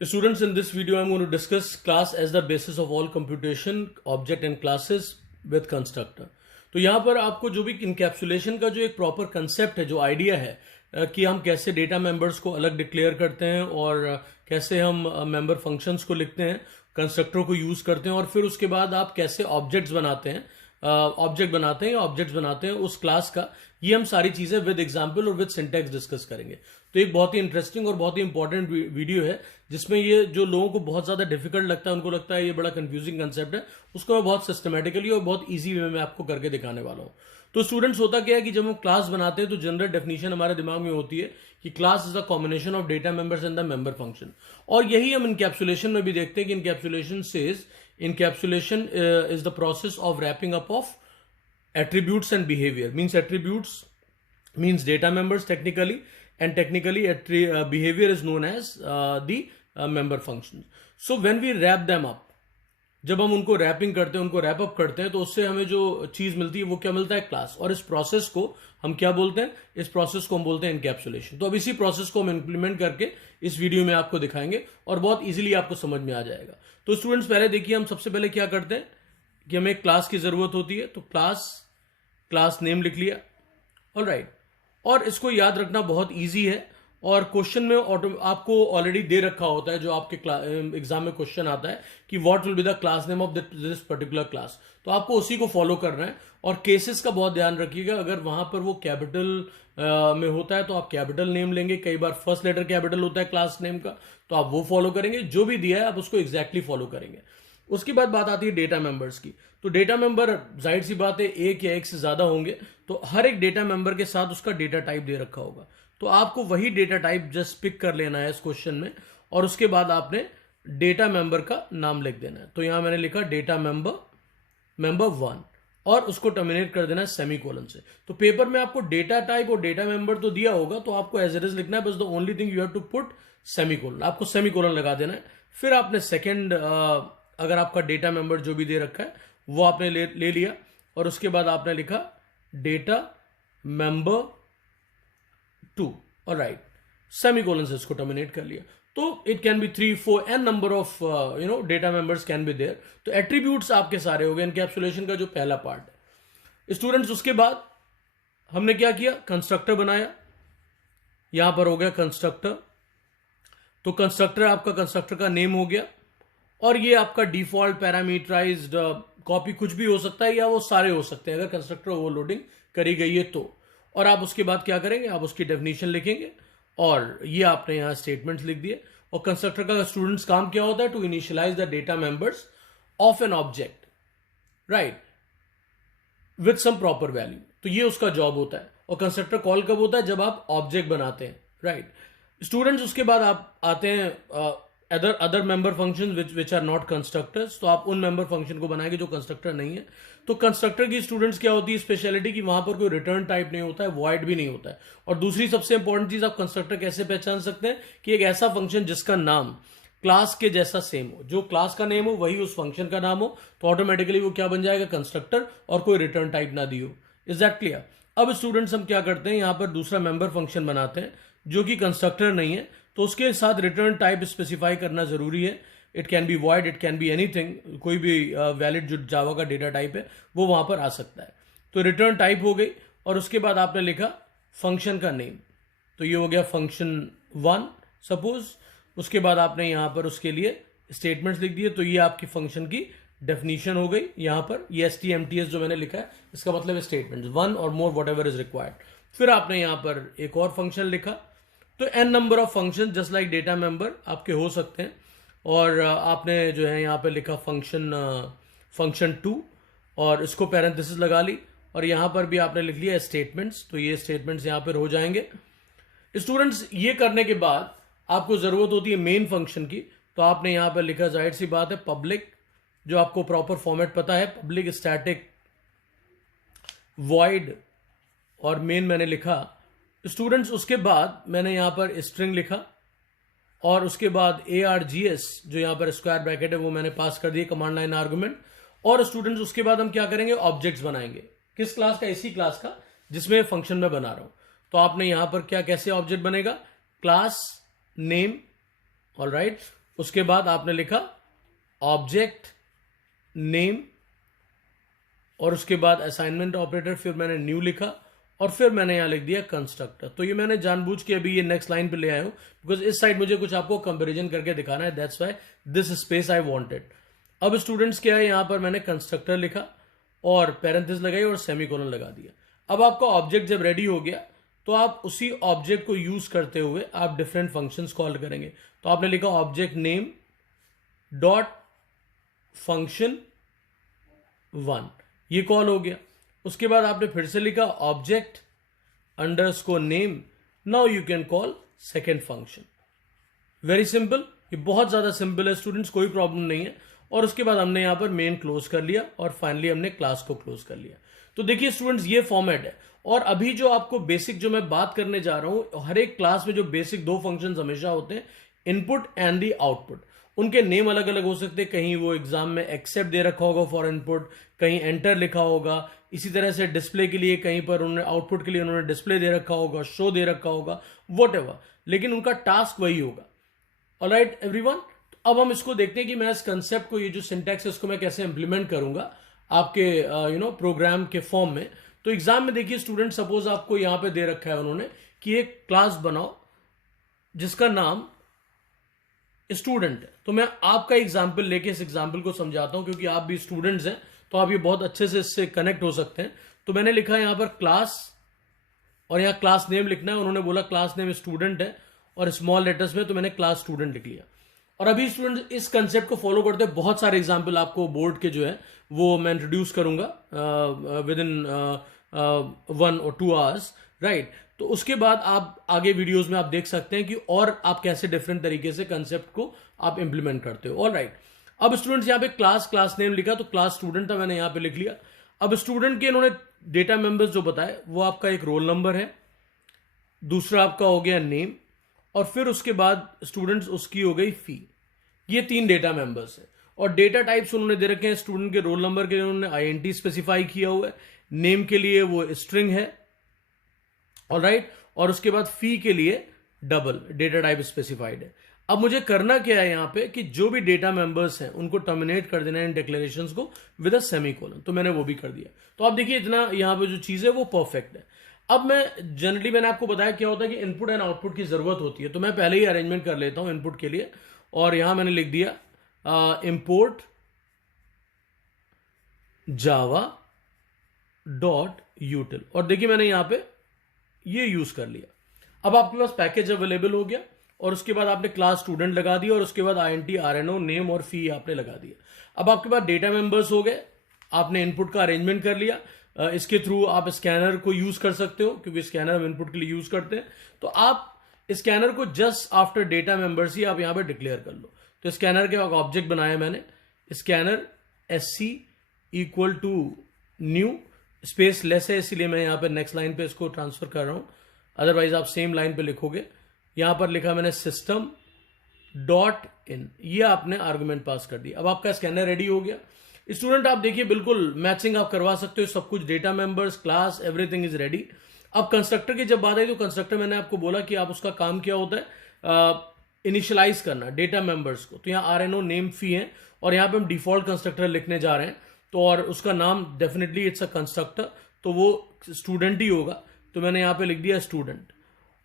Students, in this video I'm going to discuss class as the basis of all computation, object and classes with constructor. तो यहाँ पर आपको जो भी encapsulation का जो एक प्रॉपर कंसेप्ट है, जो आइडिया है कि हम कैसे डेटा मेंबर्स को अलग डिक्लेयर करते हैं और कैसे हम मेंबर फंक्शंस को लिखते हैं, कंस्ट्रक्टर को यूज़ करते हैं और फिर उसके बाद आप कैसे ऑब्जेक्ट्स बनाते हैं, ऑब्जेक्ट्स बनाते हैं उस क्लास का, ये हम सारी चीज़ें विद एग्जाम्पल और विद सिंटैक्स डिस्कस करेंगे। तो एक बहुत ही इंटरेस्टिंग और बहुत ही इंपॉर्टेंट वीडियो है जिसमें ये जो लोगों को बहुत ज़्यादा डिफिकल्ट लगता है, उनको लगता है ये बड़ा कंफ्यूजिंग कंसेप्ट है, उसको मैं बहुत सिस्टमेटिकली और बहुत ईजी वे में आपको करके दिखाने वाला हूँ। तो स्टूडेंट्स, होता क्या है कि जब हम क्लास बनाते हैं तो जनरल डेफिनेशन हमारे दिमाग में होती है कि class is a combination of data members and the member function, और यही हम इनकैप्सुलेशन में भी देखते हैं कि encapsulation is the process of wrapping up of attributes and behavior. Means attributes means data members technically, and technically behavior is known as the member functions. So when we wrap them up, जब हम उनको wrapping करते हैं, उनको wrap up करते हैं, तो उससे हमें जो चीज मिलती है वो क्या मिलता है? क्लास। और इस प्रोसेस को हम क्या बोलते हैं? इस प्रोसेस को हम बोलते हैं इनकैप्सुलेशन। तो अब इसी प्रोसेस को हम इंप्लीमेंट करके इस वीडियो में आपको दिखाएंगे और बहुत इजीली आपको समझ में आ जाएगा। तो स्टूडेंट्स, पहले देखिए, हम सबसे पहले क्या करते हैं कि हमें क्लास की जरूरत होती है, तो क्लास नेम लिख लिया, ऑलराइट। और इसको याद रखना बहुत इजी है और क्वेश्चन में आपको ऑलरेडी दे रखा होता है, जो आपके एग्जाम में क्वेश्चन आता है कि what will be the class name of this particular class, तो आपको उसी को फॉलो करना है। और केसेस का बहुत ध्यान रखिएगा, अगर वहां पर वो कैपिटल में होता है तो आप कैपिटल नेम लेंगे, कई बार फर्स्ट लेटर कैपिटल होता है क्लास नेम का, तो आप वो फॉलो करेंगे, जो भी दिया है आप उसको एग्जैक्टली फॉलो करेंगे। उसके बाद बात आती है डेटा मेंबर्स की। तो डेटा मेंबर, जाहिर सी बात है, एक या एक से ज्यादा होंगे, तो हर एक डेटा मेंबर के साथ उसका डेटा टाइप दे रखा होगा, तो आपको वही डेटा टाइप जस्ट पिक कर लेना है इस क्वेश्चन में, और उसके बाद आपने डेटा मेंबर का नाम लिख देना है। तो यहां मैंने लिखा डेटा मेंबर 1 और उसको टर्मिनेट कर देना है सेमीकोलन से। तो पेपर में आपको डेटा टाइप और डेटा मेंबर तो दिया होगा, तो आपको एज इट इज लिखना है, बस the only thing you have to put semicolon, आपको सेमीकोलन लगा देना है। फिर आपने सेकेंड, अगर आपका डेटा मेंबर जो भी दे रखा है वो आपने ले लिया, और उसके बाद आपने लिखा डेटा मेंबर 2, ऑलराइट, सेमीकोलन से इसको टर्मिनेट कर लिया। तो it can be 3, 4 n number of data members can be there. तो एट्रीब्यूट्स आपके सारे हो गए इनकैप्सुलेशन का जो पहला पार्ट है। स्टूडेंट्स, उसके बाद हमने क्या किया? कंस्ट्रक्टर बनाया, यहां पर हो गया कंस्ट्रक्टर। तो कंस्ट्रक्टर, आपका कंस्ट्रक्टर का नेम हो गया, और ये आपका डिफॉल्ट पैरामीटराइज्ड कॉपी कुछ भी हो सकता है, या वो सारे हो सकते हैं अगर कंस्ट्रक्टर ओवरलोडिंग करी गई है तो। और आप उसके बाद क्या करेंगे? आप उसकी डेफिनेशन लिखेंगे, और ये आपने यहाँ स्टेटमेंट्स लिख दिए। और कंस्ट्रक्टर का स्टूडेंट्स काम क्या होता है? To initialize the data members of an object, right, with some proper value. तो ये उसका जॉब होता है। और कंस्ट्रक्टर कॉल कब होता है? जब आप ऑब्जेक्ट बनाते हैं, राइट। स्टूडेंट्स, उसके बाद आप आते हैं other member function which are not constructors. तो आप उन मेंबर फंक्शन को बनाएंगे जो कंस्ट्रक्टर नहीं है। तो कंस्ट्रक्टर की स्टूडेंट्स क्या होती है स्पेशलिटी, की वहां पर कोई रिटर्न टाइप नहीं होता है, वॉइड भी नहीं होता है। और दूसरी सबसे इंपॉर्टेंट चीज, आप कंस्ट्रक्टर कैसे पहचान सकते हैं? कि एक ऐसा फंक्शन जिसका नाम क्लास के जैसा सेम हो, जो क्लास का नेम हो वही उस फंक्शन का नाम हो, तो ऑटोमेटिकली वो क्या बन जाएगा? कंस्ट्रक्टर, और कोई रिटर्न टाइप ना दी हो। Is that clear? अब स्टूडेंट्स, हम क्या करते हैं, यहां पर दूसरा मेंबर फंक्शन बनाते हैं जो कि कंस्ट्रक्टर नहीं है, तो उसके साथ रिटर्न टाइप स्पेसिफाई करना जरूरी है। It can be void, it can be anything, कोई भी वैलिड जो जावा का डेटा टाइप है वो वहां पर आ सकता है। तो रिटर्न टाइप हो गई, और उसके बाद आपने लिखा फंक्शन का नेम, तो ये हो गया फंक्शन 1 सपोज। उसके बाद आपने यहां पर उसके लिए स्टेटमेंट्स लिख दिए, तो ये आपकी फंक्शन की डेफिनेशन हो गई। यहां पर ये STMTS जो मैंने लिखा है, इसका मतलब है स्टेटमेंट 1 और more what ever is required. फिर आपने यहां पर एक और फंक्शन लिखा। तो n number of function just like data member आपके हो सकते हैं। और आपने जो है यहाँ पे लिखा फंक्शन 2, और इसको पैरेंथेसिस लगा ली, और यहाँ पर भी आपने लिख लिया स्टेटमेंट्स। तो ये स्टेटमेंट्स यहाँ पर हो जाएंगे। स्टूडेंट्स, ये करने के बाद आपको जरूरत होती है मेन फंक्शन की। तो आपने यहाँ पर लिखा, जाहिर सी बात है, पब्लिक, जो आपको प्रॉपर फॉर्मेट पता है, पब्लिक स्टैटिक वॉइड, और मेन मैंने लिखा। स्टूडेंट्स, उसके बाद मैंने यहां पर स्ट्रिंग लिखा, और उसके बाद ARGS जो यहां पर स्क्वायर ब्रैकेट है वो मैंने पास कर दिया, कमांड लाइन आर्गुमेंट। और स्टूडेंट्स, उसके बाद हम क्या करेंगे? ऑब्जेक्ट्स बनाएंगे। किस क्लास का? इसी क्लास का जिसमें फंक्शन में बना रहा हूं। तो आपने यहां पर क्या, कैसे ऑब्जेक्ट बनेगा? क्लास नेम, ऑलराइट, उसके बाद आपने लिखा ऑब्जेक्ट नेम, और उसके बाद असाइनमेंट ऑपरेटर, फिर मैंने न्यू लिखा, और फिर मैंने यहां लिख दिया कंस्ट्रक्टर। तो ये मैंने जानबूझ के अभी ये नेक्स्ट लाइन पे ले आया हूं, बिकॉज इस साइड मुझे कुछ आपको कंपैरिजन करके दिखाना है, that's why this space I wanted. अब स्टूडेंट्स क्या है, यहां पर मैंने कंस्ट्रक्टर लिखा और पैरेंथेसिस लगाई और सेमीकोलन लगा दिया। अब आपका ऑब्जेक्ट जब रेडी हो गया तो आप उसी ऑब्जेक्ट को यूज करते हुए आप डिफरेंट फंक्शंस कॉल करेंगे। तो आपने लिखा ऑब्जेक्ट नेम डॉट फंक्शन 1, ये कॉल हो गया। उसके बाद आपने फिर से लिखा object underscore name, now you can call second function. Very simple, ये बहुत ज्यादा सिंपल है स्टूडेंट्स, कोई प्रॉब्लम नहीं है। और उसके बाद हमने यहां पर मेन क्लोज कर लिया और फाइनली हमने क्लास को क्लोज कर लिया। तो देखिए स्टूडेंट्स, ये फॉर्मेट है। और अभी जो आपको बेसिक जो मैं बात करने जा रहा हूं, हर एक क्लास में जो बेसिक दो फंक्शंस हमेशा होते हैं, इनपुट एंड दी आउटपुट। उनके नेम अलग अलग हो सकते हैं, कहीं वो एग्जाम में एक्सेप्ट दे रखा होगा फॉर इनपुट, कहीं एंटर लिखा होगा। इसी तरह से डिस्प्ले के लिए कहीं पर उन्होंने आउटपुट के लिए उन्होंने डिस्प्ले दे रखा होगा, शो दे रखा होगा, व्हाटएवर, लेकिन उनका टास्क वही होगा। ऑलराइट एवरीवन, अब हम इसको देखते हैं कि मैं इस कंसेप्ट को, ये जो सिंटैक्स है उसको मैं कैसे इंप्लीमेंट करूंगा आपके प्रोग्राम के फॉर्म में। तो एग्जाम में देखिए स्टूडेंट, सपोज आपको यहां पे दे रखा है उन्होंने कि एक क्लास बनाओ जिसका नाम स्टूडेंट है। तो मैं आपका एग्जाम्पल लेके इस एग्जाम्पल को समझाता हूं, क्योंकि आप भी स्टूडेंट्स हैं तो आप ये बहुत अच्छे से इससे कनेक्ट हो सकते हैं। तो मैंने लिखा यहां पर क्लास, और यहां क्लास नेम लिखना है। उन्होंने बोला क्लास नेम स्टूडेंट है और स्मॉल लेटर्स में, तो मैंने क्लास स्टूडेंट लिख लिया। और अभी स्टूडेंट इस कंसेप्ट को फॉलो करते हैं, बहुत सारे एग्जाम्पल आपको बोर्ड के जो है वो मैं इंट्रोड्यूस करूंगा with in 1 or 2 hours, right. तो उसके बाद आप आगे वीडियोस में आप देख सकते हैं कि और आप कैसे डिफरेंट तरीके से कंसेप्ट को आप इंप्लीमेंट करते हो। ऑलराइट, अब स्टूडेंट्स यहाँ पे क्लास नेम लिखा, तो क्लास स्टूडेंट था, मैंने यहाँ पे लिख लिया। अब स्टूडेंट के इन्होंने डेटा मेंबर्स जो बताए, वो आपका एक रोल नंबर है, दूसरा आपका हो गया नेम, और फिर उसके बाद स्टूडेंट्स उसकी हो गई फी। ये 3 डेटा मेंबर्स है। और डेटा टाइप्स उन्होंने दे रखे हैं। स्टूडेंट के रोल नंबर के लिए उन्होंने INT स्पेसिफाई किया हुआ है, नेम के लिए वो स्ट्रिंग है, ऑलराइट, और उसके बाद फी के लिए डबल डेटा टाइप स्पेसिफाइड है। अब मुझे करना क्या है यहाँ पे कि जो भी डेटा मेंबर्स हैं उनको टर्मिनेट कर देना है इन डिक्लेरेशंस को विद अ सेमीकोलन। तो मैंने वो भी कर दिया। तो आप देखिए इतना यहाँ पे जो चीज है वो परफेक्ट है। अब मैंने आपको बताया क्या होता है कि इनपुट एंड आउटपुट की जरूरत होती है। तो मैं पहले ही अरेंजमेंट कर लेता हूं इनपुट के लिए, और यहां मैंने लिख दिया इंपोर्ट जावा डॉट यूटिल, और देखिए मैंने यहां पे ये यूज कर लिया। अब आपके पास पैकेज अवेलेबल हो गया, और उसके बाद आपने क्लास स्टूडेंट लगा दिया, और उसके बाद INT RNO नेम और फी आपने लगा दिया। अब आपके पास डेटा मेंबर्स हो गए, आपने इनपुट का अरेंजमेंट कर लिया। इसके थ्रू आप स्कैनर को यूज कर सकते हो, क्योंकि स्कैनर हम इनपुट के लिए यूज करते हैं। तो आप स्कैनर को जस्ट आफ्टर डेटा मेंबर्स ही आप यहां पे डिक्लेयर कर लो। तो स्कैनर के ऑब्जेक्ट बनाया मैंने, scanner SC equal to new, space less है इसलिए मैं यहां पे नेक्स्ट लाइन पे इसको ट्रांसफर कर रहा हूं, अदरवाइज आप सेम लाइन पे लिखोगे। यहां पर लिखा मैंने सिस्टम डॉट इन, ये आपने आर्गुमेंट पास कर दिया। अब आपका स्कैनर रेडी हो गया। स्टूडेंट आप देखिए बिल्कुल मैचिंग आप करवा सकते हो, सब कुछ data members, class, everything is ready. अब कंस्ट्रक्टर की जब बात आई, तो कंस्ट्रक्टर मैंने आपको बोला कि आप उसका काम क्या होता है, इनिशियलाइज करना डेटा मेंबर्स को। तो यहाँ RNO नेम फी है, और यहाँ पे हम डिफॉल्ट कंस्ट्रक्टर लिखने जा रहे हैं। तो और उसका नाम डेफिनेटली इट्स अ कंस्ट्रक्टर, तो वो स्टूडेंट ही होगा। तो मैंने यहाँ पे लिख दिया स्टूडेंट,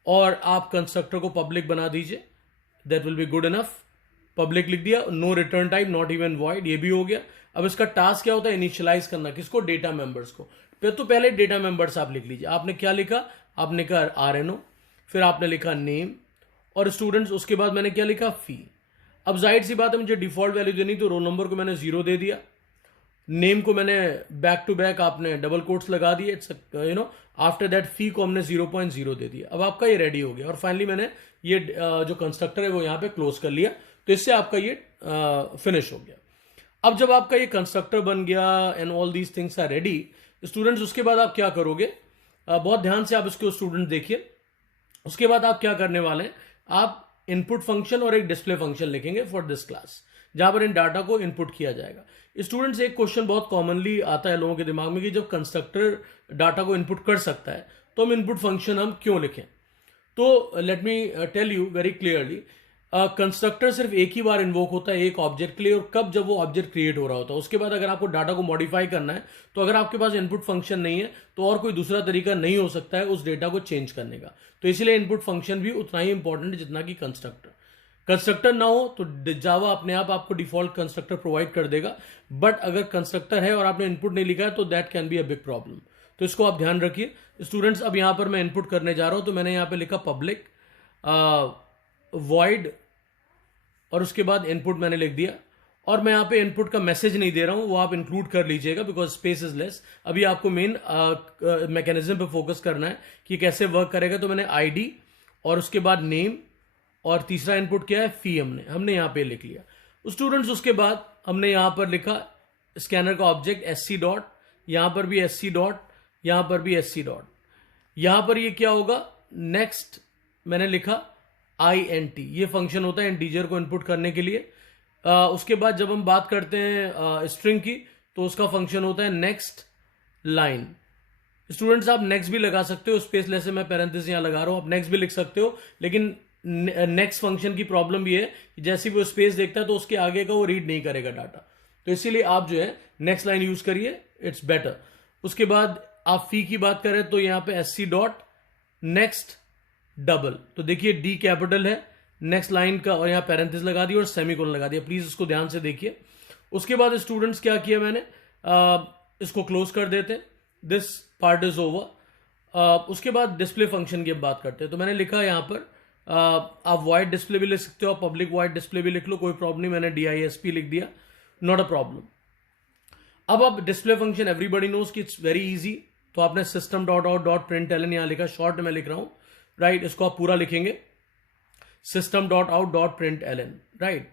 और आप कंस्ट्रक्टर को पब्लिक बना दीजिए, that will be good enough. Public लिख दिया, no return type, not even void, ये भी हो गया। अब इसका टास्क क्या होता है, इनिशियलाइज करना, किसको, डेटा मेंबर्स को। तो पहले डेटा मेंबर्स आप लिख लीजिए। आपने क्या लिखा, आपने कहा RNO, फिर आपने लिखा नेम, और स्टूडेंट्स, उसके बाद मैंने क्या लिखा, फी। अब जाहिर सी बात है मुझे डिफॉल्ट वैल्यू देनी, तो रोल नंबर को मैंने 0 दे दिया, नेम को मैंने बैक टू बैक आपने डबल कोट्स लगा दिए, आफ्टर दैट फी को हमने 0.0 दे दिया। अब आपका ये रेडी हो गया, और फाइनली मैंने ये जो कंस्ट्रक्टर है वो यहाँ पे क्लोज कर लिया। तो इससे आपका ये फिनिश हो गया। अब जब आपका ये कंस्ट्रक्टर बन गया and all these things are ready, students, उसके बाद आप क्या करोगे, बहुत ध्यान से आप इसको स्टूडेंट देखिए। उसके बाद आप क्या करने वाले हैं, आप इनपुट फंक्शन और एक डिस्प्ले फंक्शन लिखेंगे फॉर दिस क्लास, जहां पर इन डाटा को इनपुट किया जाएगा। स्टूडेंट्स, एक क्वेश्चन बहुत कॉमनली आता है लोगों के दिमाग में कि जब कंस्ट्रक्टर डाटा को इनपुट कर सकता है तो हम इनपुट फंक्शन हम क्यों लिखें। तो let me tell you very clearly, constructor सिर्फ एक ही बार इन्वोक होता है एक ऑब्जेक्ट के लिए, और कब, जब वो ऑब्जेक्ट क्रिएट हो रहा होता है। उसके बाद अगर आपको डाटा को मॉडिफाई करना है, तो अगर आपके पास इनपुट फंक्शन नहीं है तो और कोई दूसरा तरीका नहीं हो सकता है उस डेटा को चेंज करने का। तो इसीलिए इनपुट फंक्शन भी उतना ही इंपॉर्टेंट है जितना कि कंस्ट्रक्टर। कंस्ट्रक्टर ना हो तो जावा अपने आप आपको डिफॉल्ट कंस्ट्रक्टर प्रोवाइड कर देगा, बट अगर कंस्ट्रक्टर है और आपने इनपुट नहीं लिखा है तो that can be a big problem. तो इसको आप ध्यान रखिए स्टूडेंट्स। अब यहां पर मैं इनपुट करने जा रहा हूं, तो मैंने यहां पे लिखा पब्लिक वॉइड और उसके बाद इनपुट मैंने लिख दिया, और मैं यहाँ पे इनपुट का मैसेज नहीं दे रहा हूं, वो आप इंक्लूड कर लीजिएगा बिकॉज स्पेस इज लेस। अभी आपको मेन मैकेनिज्म पे फोकस करना है कि कैसे वर्क करेगा। तो मैंने आईडी और उसके बाद नेम और तीसरा इनपुट क्या है फी, हमने यहाँ पे लिख लिया स्टूडेंट्स। उसके बाद हमने यहाँ पर लिखा स्कैनर का ऑब्जेक्ट SC डॉट, यहाँ पर भी SC डॉट, यहाँ पर भी SC डॉट। यहाँ पर ये क्या होगा, नेक्स्ट मैंने लिखा INT, ये फंक्शन होता है इंटीजर को इनपुट करने के लिए। उसके बाद जब हम बात करते हैं स्ट्रिंग की, तो उसका फंक्शन होता है नेक्स्ट लाइन। स्टूडेंट्स आप नेक्स्ट भी लगा सकते हो, स्पेसलेस से मैं पैरेंथेसिस यहां लगा रहा हूं, आप नेक्स्ट भी लिख सकते हो, लेकिन नेक्स्ट फंक्शन की प्रॉब्लम ये है कि जैसे वो स्पेस देखता है तो उसके आगे का वो रीड नहीं करेगा डाटा, तो इसीलिए आप जो है नेक्स्ट लाइन यूज करिए, इट्स बेटर। उसके बाद आप फी की बात करें तो यहां पे SC डॉट नेक्स्ट डबल, तो देखिए D कैपिटल है नेक्स्ट लाइन का, और यहां पैरेंथेसिस लगा दिया और सेमीकोलन लगा दिया। प्लीज इसको ध्यान से देखिए। उसके बाद स्टूडेंट्स क्या किया मैंने, इसको क्लोज कर देते हैं, दिस पार्ट इज ओवर। उसके बाद डिस्प्ले फंक्शन की अब बात करते हैं। तो मैंने लिखा यहां पर आप वाइड डिस्प्ले भी लिख सकते हो, आप पब्लिक वाइड डिस्प्ले भी लिख लो, कोई प्रॉब्लम नहीं। मैंने DISP लिख दिया, नॉट अ प्रॉब्लम। अब आप डिस्प्ले फंक्शन एवरीबडी नोज कि इट्स वेरी इजी, तो आपने system dot out dot println यहां लिखा, शॉर्ट में लिख रहा हूं, राइट, इसको आप पूरा लिखेंगे system dot out dot println, right.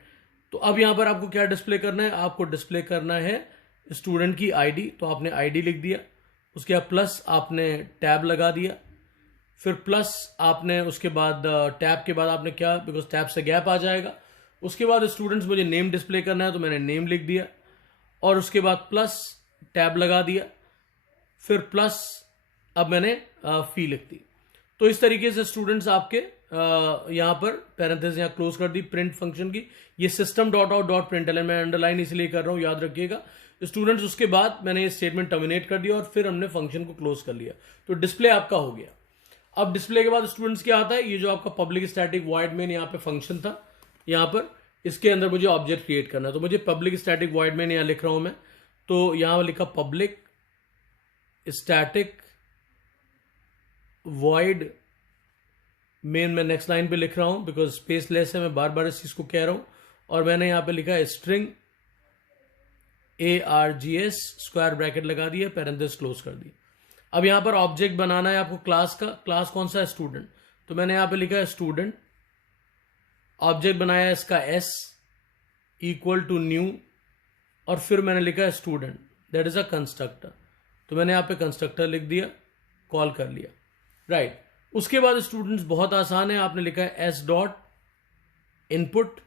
तो अब यहां पर आपको क्या डिस्प्ले करना है, आपको डिस्प्ले करना है स्टूडेंट की आईडी, तो आपने आईडी लिख दिया। उसके बाद प्लस आपने टैब लगा दिया, फिर प्लस आपने उसके बाद टैब के बाद आपने क्या, बिकॉज टैब से गैप आ जाएगा। उसके बाद स्टूडेंट्स मुझे नेम डिस्प्ले करना है, तो मैंने नेम लिख दिया, और उसके बाद प्लस टैब लगा दिया, फिर प्लस अब मैंने फी लिख दी। तो इस तरीके से स्टूडेंट्स आपके यहां पर पैरेंथेसिस यहां क्लोज कर दी प्रिंट फंक्शन की। ये system dot out dot println, मैं अंडरलाइन इसलिए कर रहा हूं, याद रखिएगा स्टूडेंट्स। उसके बाद मैंने ये स्टेटमेंट टर्मिनेट कर दिया और फिर हमने फंक्शन को क्लोज कर लिया, तो डिस्प्ले आपका हो गया। अब डिस्प्ले के बाद स्टूडेंट्स क्या आता है, ये जो आपका पब्लिक स्टैटिक वॉइड मेन यहाँ पे फंक्शन था, यहाँ पर इसके अंदर मुझे ऑब्जेक्ट क्रिएट करना है। तो मुझे पब्लिक स्टैटिक वॉइड मेन यहाँ लिख रहा हूं मैं, तो यहां लिखा पब्लिक स्टैटिक वॉइड मेन, मैं नेक्स्ट लाइन पे लिख रहा हूं बिकॉज स्पेस लेस है, मैं बार बार इस चीज को कह रहा हूं। और मैंने यहां पे लिखा है स्ट्रिंग ARGS स्क्वायर ब्रैकेट लगा दिया, पैरेंथेसिस क्लोज कर दी। अब यहां पर ऑब्जेक्ट बनाना है आपको क्लास का, क्लास कौन सा है, स्टूडेंट, तो मैंने यहां पे लिखा है स्टूडेंट। ऑब्जेक्ट बनाया है इसका S इक्वल टू न्यू, और फिर मैंने लिखा है student, that is a constructor, तो मैंने यहां पे कंस्ट्रक्टर लिख दिया, कॉल कर लिया, राइट। उसके बाद स्टूडेंट्स बहुत आसान है, आपने लिखा है S डॉट इनपुट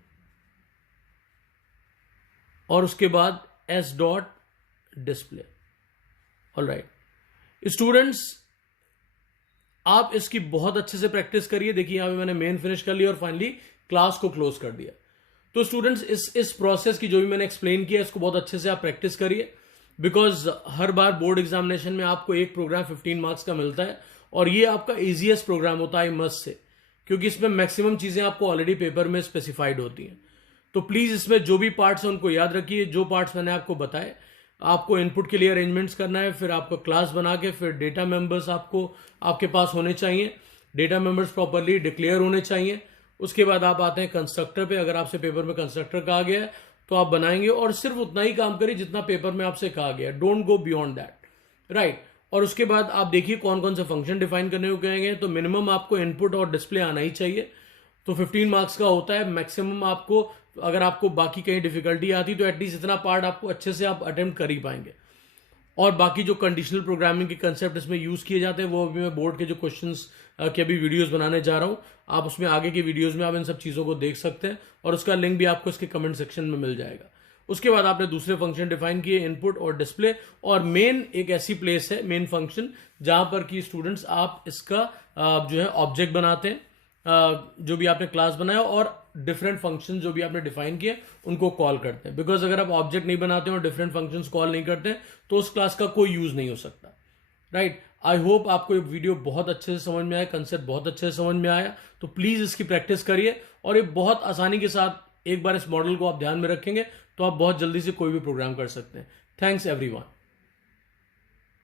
और उसके बाद S dot display, alright. Students आप इसकी बहुत अच्छे से प्रैक्टिस करिए। देखिए यहां पे मैंने मेन फिनिश कर लिया और फाइनली क्लास को क्लोज कर दिया। तो स्टूडेंट्स इस प्रोसेस की जो भी मैंने एक्सप्लेन किया इसको बहुत अच्छे से आप प्रैक्टिस करिए, because her bar board examination में आपको एक प्रोग्राम 15 मार्क्स का मिलता है, और ये आपका इजीएस्ट प्रोग्राम होता है मस्ट से, क्योंकि इसमें मैक्सिमम चीजें आपको ऑलरेडी पेपर में स्पेसिफाइड होती हैं। तो प्लीज इसमें जो भी पार्ट्स हैं उनको याद रखिए, जो पार्ट्स मैंने आपको बताए। आपको इनपुट के लिए अरेंजमेंट्स करना है, फिर आपको क्लास बना के फिर डेटा मेंबर्स आपको आपके पास होने चाहिए, डेटा मेंबर्स प्रॉपरली डिक्लेयर होने चाहिए। उसके बाद आप आते हैं कंस्ट्रक्टर पे, अगर आपसे पेपर में कंस्ट्रक्टर कहा गया है तो आप बनाएंगे, और सिर्फ उतना ही काम करिए जितना पेपर में आपसे कहा गया है, don't go beyond that, right. और उसके बाद आप देखिए कौन कौन से फंक्शन डिफाइन करने को कहेंगे, तो मिनिमम आपको इनपुट और डिस्प्ले आना ही चाहिए, तो 15 मार्क्स का होता है मैक्सिमम। आपको अगर आपको बाकी कहीं डिफिकल्टी आती तो एटलीस्ट इतना पार्ट आपको अच्छे से आप अटेम्प्ट कर ही पाएंगे। और बाकी जो कंडीशनल प्रोग्रामिंग के कंसेप्ट इसमें यूज किए जाते हैं वो अभी मैं बोर्ड के जो क्वेश्चंस के अभी वीडियोस बनाने जा रहा हूं, आप उसमें आगे के वीडियोस में आप इन सब चीजों को देख सकते हैं, और उसका लिंक भी आपको इसके कमेंट सेक्शन में मिल जाएगा। उसके बाद आपने दूसरे फंक्शन डिफाइन किए, इनपुट और डिस्प्ले, और मेन एक ऐसी प्लेस है मेन फंक्शन जहां पर कि स्टूडेंट्स आप इसका जो है ऑब्जेक्ट बनाते हैं, जो भी आपने क्लास बनाया, और डिफरेंट फंक्शन जो भी आपने डिफाइन किए उनको कॉल करते हैं। बिकॉज अगर आप ऑब्जेक्ट नहीं बनाते हो और डिफरेंट फंक्शंस कॉल नहीं करते तो उस क्लास का कोई यूज नहीं हो सकता, राइट। आई होप आपको ये वीडियो बहुत अच्छे से समझ में आया, कंसेप्ट बहुत अच्छे से समझ में आया। तो प्लीज इसकी प्रैक्टिस करिए और ये बहुत आसानी के साथ एक बार इस मॉडल को आप ध्यान में रखेंगे तो आप बहुत जल्दी से कोई भी प्रोग्राम कर सकते हैं। Thanks everyone.